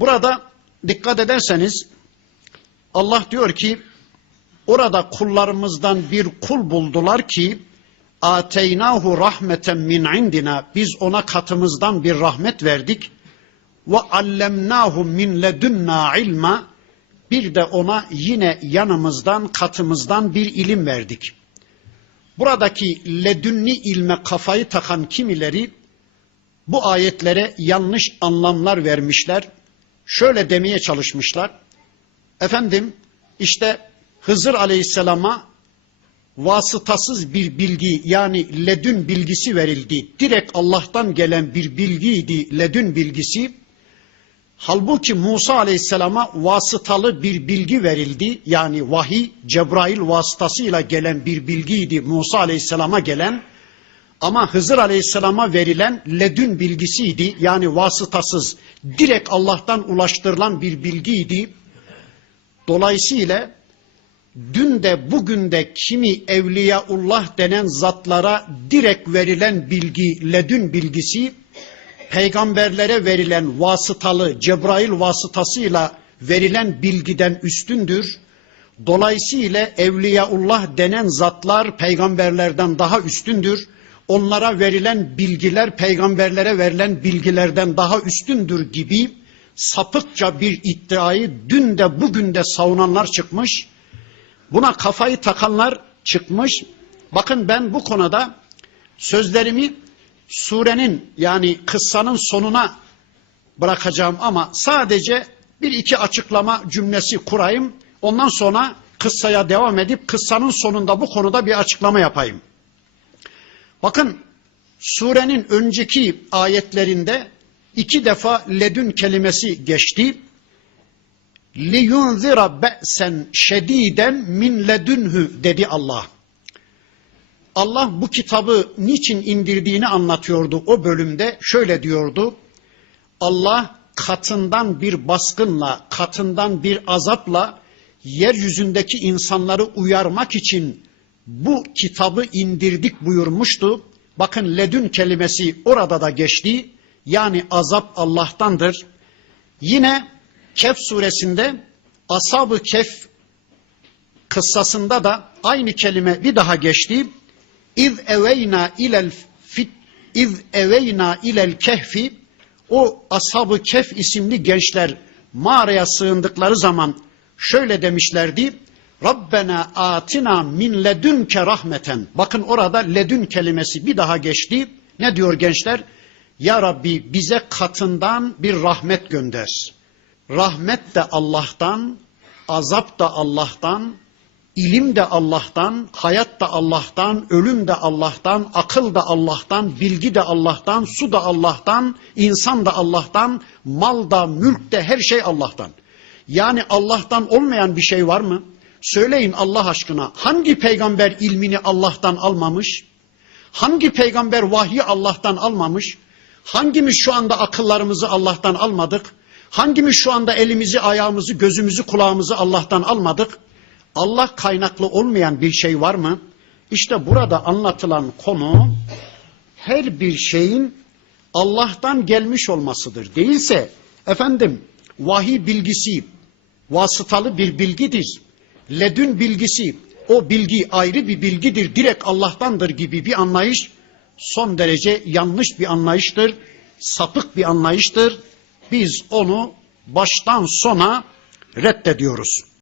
Burada dikkat ederseniz Allah diyor ki orada kullarımızdan bir kul buldular ki ateynahu rahmeten min indina biz ona katımızdan bir rahmet verdik ve allemnahu min ledunna ilma bir de ona yine yanımızdan katımızdan bir ilim verdik. Buradaki ledünni ilme kafayı takan kimileri bu ayetlere yanlış anlamlar vermişler. Şöyle demeye çalışmışlar. Efendim işte Hızır Aleyhisselam'a vasıtasız bir bilgi yani ledün bilgisi verildi. Direkt Allah'tan gelen bir bilgiydi ledün bilgisi. Halbuki Musa Aleyhisselam'a vasıtalı bir bilgi verildi. Yani vahiy Cebrail vasıtasıyla gelen bir bilgiydi Musa Aleyhisselam'a gelen. Ama Hızır Aleyhisselam'a verilen ledün bilgisiydi. Yani vasıtasız direkt Allah'tan ulaştırılan bir bilgiydi. Dolayısıyla dün de bugün de kimi evliyaullah denen zatlara direkt verilen bilgi, ledün bilgisi, peygamberlere verilen vasıtalı, Cebrail vasıtasıyla verilen bilgiden üstündür. Dolayısıyla evliyaullah denen zatlar peygamberlerden daha üstündür. Onlara verilen bilgiler peygamberlere verilen bilgilerden daha üstündür gibi sapıkça bir iddiayı dün de bugün de savunanlar çıkmış. Buna kafayı takanlar çıkmış. Bakın ben bu konuda sözlerimi surenin yani kıssanın sonuna bırakacağım ama sadece bir iki açıklama cümlesi kurayım. Ondan sonra kıssaya devam edip kıssanın sonunda bu konuda bir açıklama yapayım. Bakın surenin önceki ayetlerinde iki defa ledün kelimesi geçti. liyunzira be'sen şediden min ledünhü dedi Allah. Allah bu kitabı niçin indirdiğini anlatıyordu o bölümde. Şöyle diyordu. Allah katından bir baskınla, katından bir azapla yeryüzündeki insanları uyarmak için bu kitabı indirdik buyurmuştu. Bakın ledün kelimesi orada da geçti. Yani azap Allah'tandır. Yine Kehf suresinde Ashab-ı Kehf kıssasında da aynı kelime bir daha geçti. İz eveyna ilel fit iz eveyna ilel kehfi o ashab-ı kehf isimli gençler mağaraya sığındıkları zaman şöyle demişlerdi. Rabbena atina min ledünke rahmeten. Bakın orada ledün kelimesi bir daha geçti. Ne diyor gençler? Ya Rabbi bize katından bir rahmet gönder. Rahmet de Allah'tan, azap da Allah'tan, ilim de Allah'tan, hayat da Allah'tan, ölüm de Allah'tan, akıl da Allah'tan, bilgi de Allah'tan, su da Allah'tan, insan da Allah'tan, mal da, mülk de her şey Allah'tan. Yani Allah'tan olmayan bir şey var mı? Söyleyin Allah aşkına hangi peygamber ilmini Allah'tan almamış? Hangi peygamber vahyi Allah'tan almamış? Hangimiz şu anda akıllarımızı Allah'tan almadık? Hangimiz şu anda elimizi, ayağımızı, gözümüzü, kulağımızı Allah'tan almadık? Allah kaynaklı olmayan bir şey var mı? İşte burada anlatılan konu her bir şeyin Allah'tan gelmiş olmasıdır. Değilse efendim vahiy bilgisi vasıtalı bir bilgidir. Ledün bilgisi o bilgi ayrı bir bilgidir. Direkt Allah'tandır gibi bir anlayış son derece yanlış bir anlayıştır. Sapık bir anlayıştır. Biz onu baştan sona reddediyoruz.